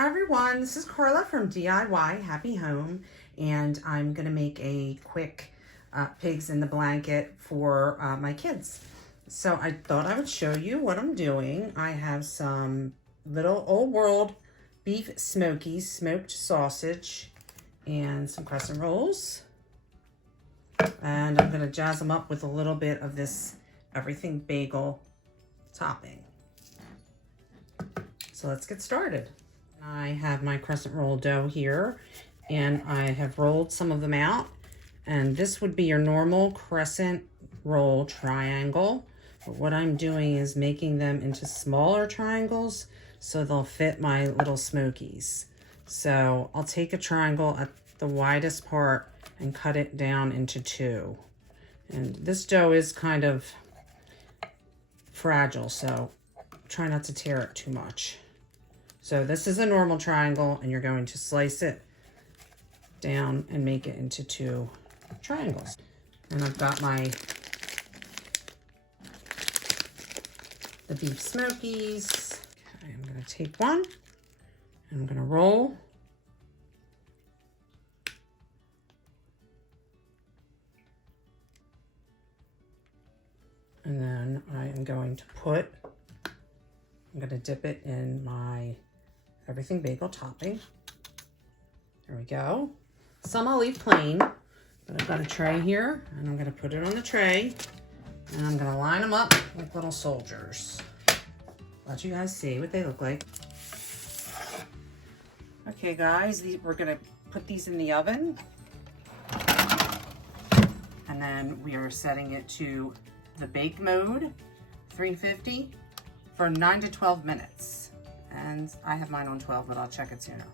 Hi everyone, this is Carla from DIY Happy Home, and I'm gonna make a quick pigs in the blanket for my kids. So I thought I would show you what I'm doing. I have some little old world beef Smokies, smoked sausage, and some crescent rolls. And I'm gonna jazz them up with a little bit of this everything bagel topping. So let's get started. I have my crescent roll dough here, and I have rolled some of them out, and this would be your normal crescent roll triangle, but what I'm doing is making them into smaller triangles so they'll fit my little Smokies. So I'll take a triangle at the widest part and cut it down into two, and this dough is kind of fragile, so try not to tear it too much. So this is a normal triangle, and you're going to slice it down and make it into two triangles. And I've got the beef Smokies. Okay, I'm gonna take one, and I'm gonna roll. And then I am going to I'm gonna dip it in my everything bagel topping. There we go. Some I'll leave plain, but I've got a tray here, and I'm gonna put it on the tray, and I'm gonna line them up like little soldiers. Let you guys see what they look like. Okay guys, we're gonna put these in the oven, and then we are setting it to the bake mode, 350, for 9 to 12 minutes. And I have mine on 12, but I'll check it sooner.